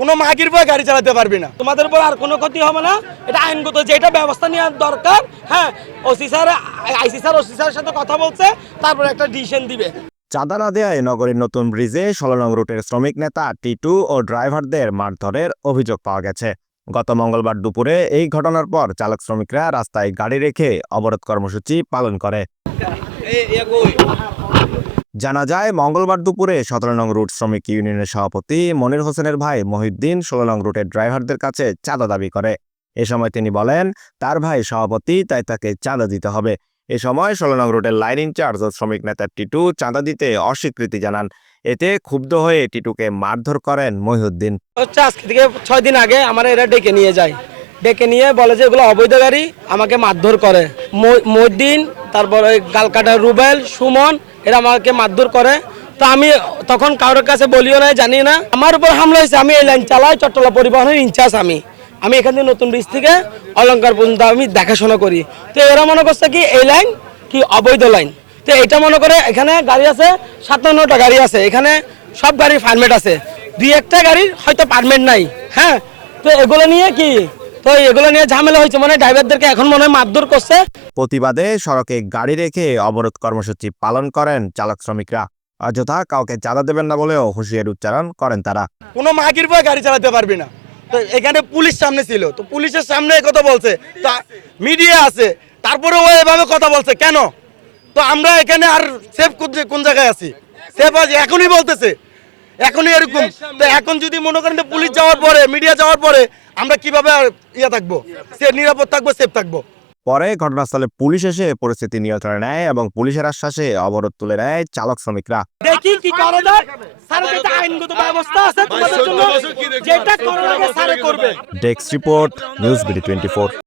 কোনো মাগির বয়ে গাড়ি চালাতে পারবি না। তোমাদের উপর আর কোনো ক্ষতি হবে না। এটা আইনগত যেটা ব্যবস্থা নেওয়ার দরকার হ্যাঁ OC sir IC sir OC স্যারের সাথে কথা বলছে তারপর একটা ডিসিশন দিবে। চাঁদা না দেওয়ায় নগরীর নতুন ব্রিজে ষোলো নং রুটের শ্রমিক নেতা টিটু ও ড্রাইভারদের মারধরের অভিযোগ পাওয়া গেছে। গত মঙ্গলবার দুপুরে এই ঘটনার পর চালক শ্রমিকরা রাস্তায় গাড়ি রেখে অবরোধ কর্মসূচি পালন করে। জানা যায়, মঙ্গলবার দুপুরে সতেরো নং রুট শ্রমিক ইউনিয়নের সভাপতি মনির হোসেনের ভাই মহিউদ্দিন ষোলো নং রুটের ড্রাইভারদের কাছে চাঁদা দাবি করে। এ সময় তিনি বলেন, তার ভাই সভাপতি, তাই তাকে চাঁদা দিতে হবে। এ সময় ষোলো নং রুটের লাইন ইনচার্জ ও শ্রমিক নেতা টিটু চাঁদা দিতে অস্বীকৃতি জানান। এতে ক্ষুব্ধ হয়ে টিটুকে মারধর করেন মহিউদ্দিন। হচ্ছে আজকে থেকে ছয় দিন আগে আমার এরা ডেকে নিয়ে যায়। ডেকে নিয়ে বলে যে, এগুলো অবৈধ গাড়ি, আমাকে মারধর করে। মদিন তারপরে গালকাটা রুবেল, সুমন, এরা আমাকে মারধর করে। তো আমি তখন কারোর কাছে বলিও না জানি না। আমার উপর হামলা হয়েছে, আমি এই লাইন চালাই চট্টলা পরিবহনের ইনচার্জ আমি। আমি এখান থেকে নতুন ব্রিজ থেকে অলঙ্কার পর্যন্ত আমি দেখাশোনা করি। তো এরা মনে করছে কি, এই লাইন কি অবৈধ লাইন? তো এটা মনে করে এখানে গাড়ি আছে, সাতান্নটা গাড়ি আছে। এখানে সব গাড়ির পারমিট আছে। দুই একটা গাড়ির হয়তো পারমিট নাই হ্যাঁ? তো এগুলো নিয়ে কি তো এগুলো নিয়ে ঝামেলা হয়েছে। মানে ড্রাইভারদেরকে এখন মনে হয় মারধর করছে। প্রতিবাদে সড়কে গাড়ি রেখে অবরোধ কর্মসূচি পালন করেন চালক শ্রমিকরা। অযথা কাউকে চাঁদা দেবেন না বলেও হুঁশিয়ারি উচ্চারণ করেন তারা। কোনো মাগির বয়ে গাড়ি চালাতে পারবি না। তো এখানে পুলিশ সামনে ছিল। তো পুলিশের সামনে কথা বলছে। তা মিডিয়া আছে। তারপরে ও এভাবে কথা বলছে। কেন? তো আমরা এখানে আর সেফ কোন জায়গায় আছি? সেফ আছি এখনই বলতেছে। এখনই এরকম। তো এখন যদি মনে করেন পুলিশ যাওয়ার পরে মিডিয়া যাওয়ার পরে আমরা কীভাবে ইয়ে থাকব? সে নিরাপদ থাকব সেফ থাকব? পরে ঘটনাস্থলে পুলিশ এসে পরিস্থিতি নিয়ন্ত্রণে নেয় এবং পুলিশের আশ্বাসে অবরোধ তুলে নেয় চালক শ্রমিকরা। দেখি কি করা যায় আইনগত ব্যবস্থা আছে তোমাদের জন্য? যেটা করা লাগে স্যার করবে। Desk report news BD twenty